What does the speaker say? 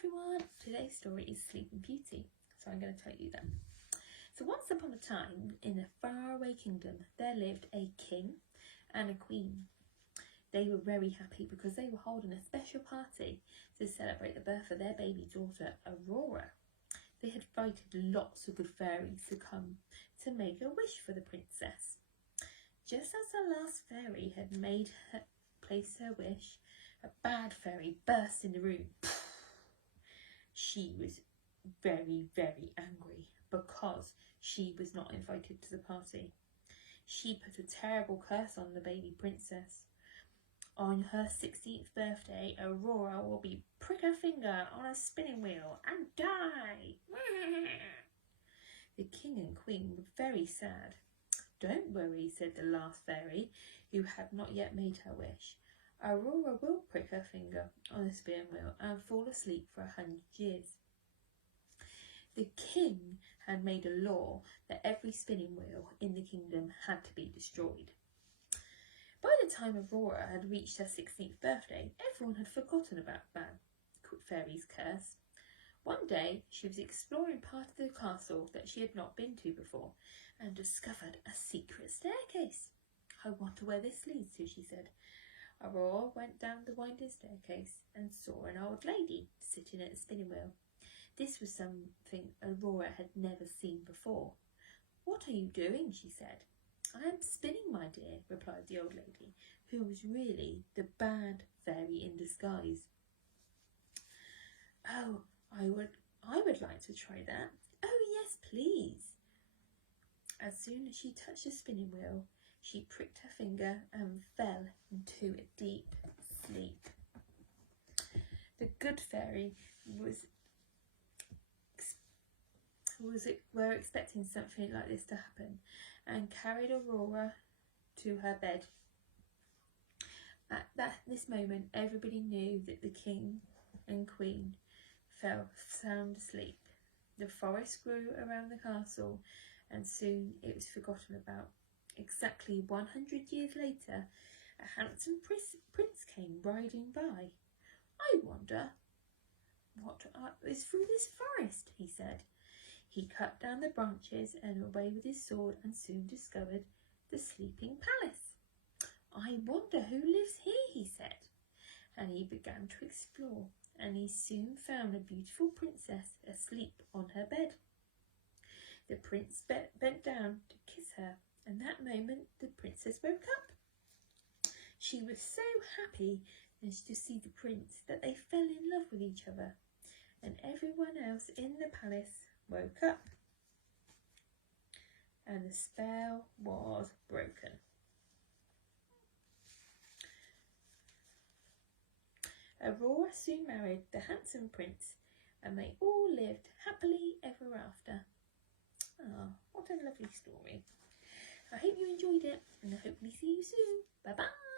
everyone, today's story is Sleeping Beauty, so I'm going to tell you that. So once upon a time, in a faraway kingdom, there lived a king and a queen. They were very happy because they were holding a special party to celebrate the birth of their baby daughter, Aurora. They had invited lots of good fairies to come to make a wish for the princess. Just as the last fairy had made her place her wish, a bad fairy burst in the room. She was very, very angry because she was not invited to the party. She put a terrible curse on the baby princess. On her 16th birthday, Aurora will be prick her finger on a spinning wheel and die. The king and queen were very sad. Don't worry, said the last fairy, who had not yet made her wish. Aurora will prick her finger on a spinning wheel and fall asleep for 100 years. The king had made a law that every spinning wheel in the kingdom had to be destroyed. By the time Aurora had reached her 16th birthday, everyone had forgotten about Bad Fairy's curse. One day, she was exploring part of the castle that she had not been to before and discovered a secret staircase. I wonder where this leads to, she said. Aurora went down the winding staircase and saw an old lady sitting at a spinning wheel. This was something Aurora had never seen before. What are you doing? She said. I am spinning, my dear, replied the old lady, who was really the bad fairy in disguise. Oh, I would like to try that. Oh, yes, please. As soon as she touched the spinning wheel, she pricked her finger and fell into a deep sleep. The good fairy were expecting something like this to happen and carried Aurora to her bed. At this moment, everybody knew that the king and queen fell sound asleep. The forest grew around the castle and soon it was forgotten about. Exactly 100 years later, a handsome prince came riding by. I wonder what is through this forest, he said. He cut down the branches and away with his sword and soon discovered the sleeping palace. I wonder who lives here, he said. And he began to explore, and he soon found a beautiful princess asleep on her bed. The prince bent down to kiss her, and that moment the princess woke up. She was so happy to see the prince that they fell in love with each other, and everyone else in the palace woke up, and the spell was broken. Aurora soon married the handsome prince, and they all lived happily ever after. Ah, what a lovely story. I hope you enjoyed it, and I hope we see you soon. Bye bye.